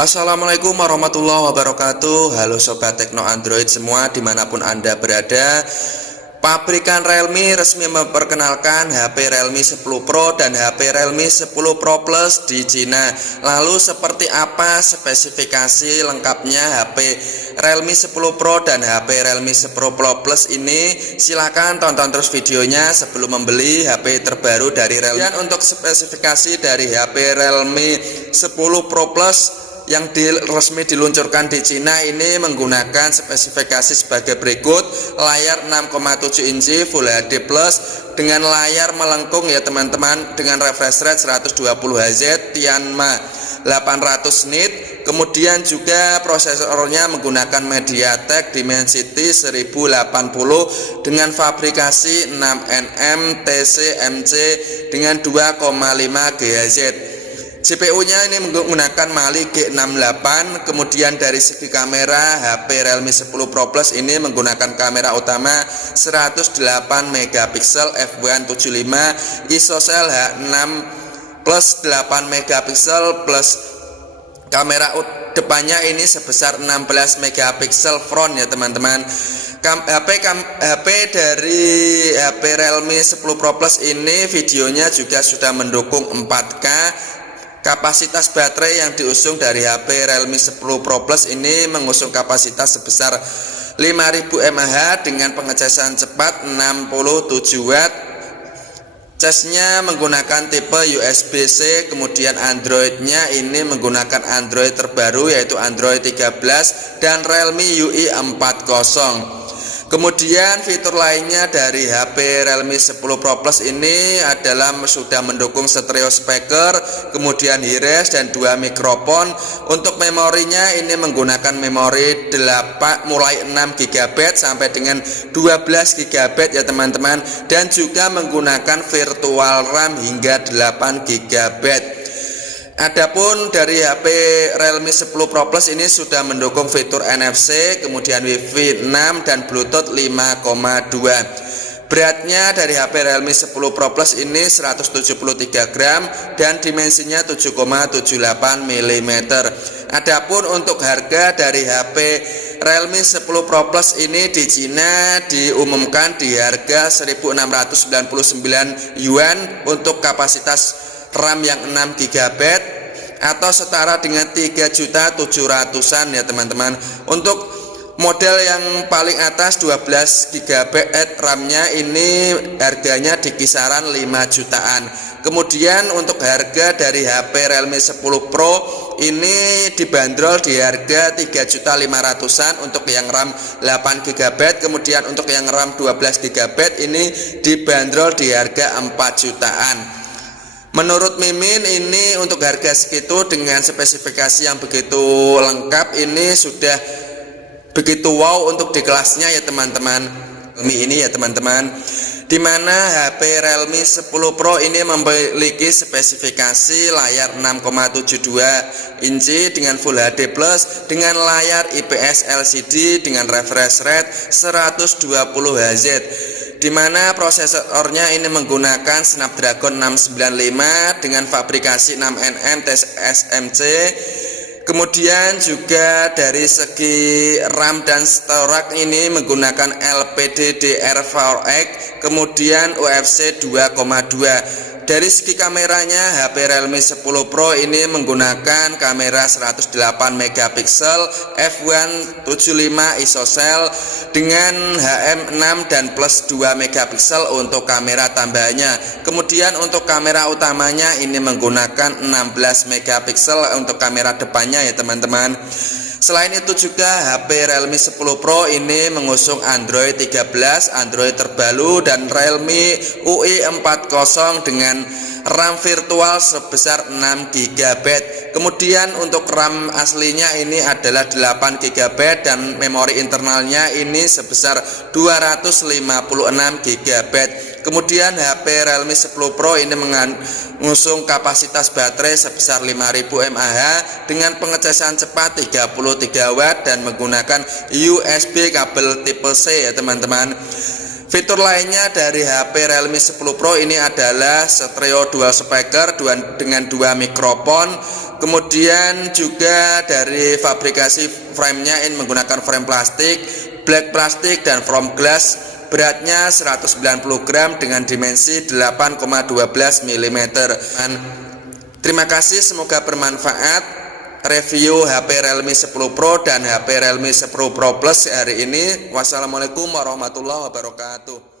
Assalamualaikum warahmatullahi wabarakatuh. Halo Sobat Tekno Android semua dimanapun Anda berada. Pabrikan Realme resmi memperkenalkan HP Realme 10 Pro dan HP Realme 10 Pro Plus di Cina. Lalu seperti apa spesifikasi lengkapnya HP Realme 10 Pro dan HP Realme 10 Pro Plus ini? Silahkan tonton terus videonya sebelum membeli HP terbaru dari Realme. Dan untuk spesifikasi dari HP Realme 10 Pro Plus yang resmi diluncurkan di Cina ini menggunakan spesifikasi sebagai berikut: layar 6,7 inci Full HD Plus dengan layar melengkung ya teman-teman, dengan refresh rate 120 Hz, Tianma 800 nit. Kemudian juga prosesornya menggunakan MediaTek Dimensity 1080 dengan fabrikasi 6nm TSMC dengan 2,5 GHz. CPU-nya ini menggunakan Mali G68. Kemudian dari segi kamera, HP Realme 10 Pro Plus ini menggunakan kamera utama 108 megapiksel f1.75 ISOCELL H6 plus 8 megapiksel plus kamera depannya ini sebesar 16 megapiksel front ya teman-teman. HP dari HP Realme 10 Pro Plus ini videonya juga sudah mendukung 4K. Kapasitas baterai yang diusung dari HP Realme 10 Pro Plus ini mengusung kapasitas sebesar 5000 mAh dengan pengecasan cepat 67 Watt. Casnya menggunakan tipe USB-C. Kemudian Androidnya ini menggunakan Android terbaru yaitu Android 13 dan Realme UI 40. Kemudian fitur lainnya dari HP Realme 10 Pro Plus ini adalah sudah mendukung stereo speaker, kemudian hi-res dan 2 mikrofon. Untuk memorinya ini menggunakan memori 8 mulai 6 GB sampai dengan 12 GB ya teman-teman, dan juga menggunakan virtual RAM hingga 8 GB. Adapun dari HP Realme 10 Pro Plus ini sudah mendukung fitur NFC, kemudian Wi-Fi 6 dan Bluetooth 5,2. Beratnya dari HP Realme 10 Pro Plus ini 173 gram dan dimensinya 7,78 mm. Adapun untuk harga dari HP Realme 10 Pro Plus ini di Cina diumumkan di harga 1.699 yuan untuk kapasitas RAM yang 6 GB atau setara dengan 3.700.000-an ya teman-teman. Untuk model yang paling atas 12 GB RAM-nya ini harganya di kisaran 5 jutaan. Kemudian untuk harga dari HP Realme 10 Pro ini dibanderol di harga 3.500.000-an untuk yang RAM 8 GB. Kemudian untuk yang RAM 12 GB ini dibanderol di harga 4 jutaan. Menurut Mimin ini untuk harga segitu dengan spesifikasi yang begitu lengkap ini sudah begitu wow untuk di kelasnya ya teman-teman. Ini ya teman-teman, dimana HP Realme 10 Pro ini memiliki spesifikasi layar 6,72 inci dengan Full HD Plus dengan layar IPS LCD dengan refresh rate 120 Hz, dimana prosesornya ini menggunakan Snapdragon 695 dengan fabrikasi 6nm TSMC. Kemudian juga dari segi RAM dan storage ini menggunakan LPDDR4X, kemudian UFC 2,2. Dari segi kameranya HP Realme 10 Pro ini menggunakan kamera 108 megapiksel f1.75 ISOCELL dengan HM6 dan plus 2 megapiksel untuk kamera tambahannya. Kemudian untuk kamera utamanya ini menggunakan 16 megapiksel untuk kamera depannya ya teman-teman. Selain itu juga HP Realme 10 Pro ini mengusung Android 13, Android terbaru dan Realme UI 40 dengan RAM virtual sebesar 6 GB. Kemudian untuk RAM aslinya ini adalah 8 GB dan memori internalnya ini sebesar 256 GB. Kemudian HP Realme 10 Pro ini mengusung kapasitas baterai sebesar 5000 mAh dengan pengecasan cepat 33 Watt dan menggunakan USB kabel tipe C ya teman-teman. Fitur lainnya dari HP Realme 10 Pro ini adalah stereo dual speaker dengan 2 mikrofon, Kemudian juga dari fabrikasi framenya ini menggunakan frame plastik, black plastik dan foam glass. Beratnya 190 gram dengan dimensi 8,12 mm. Terima kasih, semoga bermanfaat review HP Realme 10 Pro dan HP Realme 10 Pro Plus hari ini. Wassalamualaikum warahmatullahi wabarakatuh.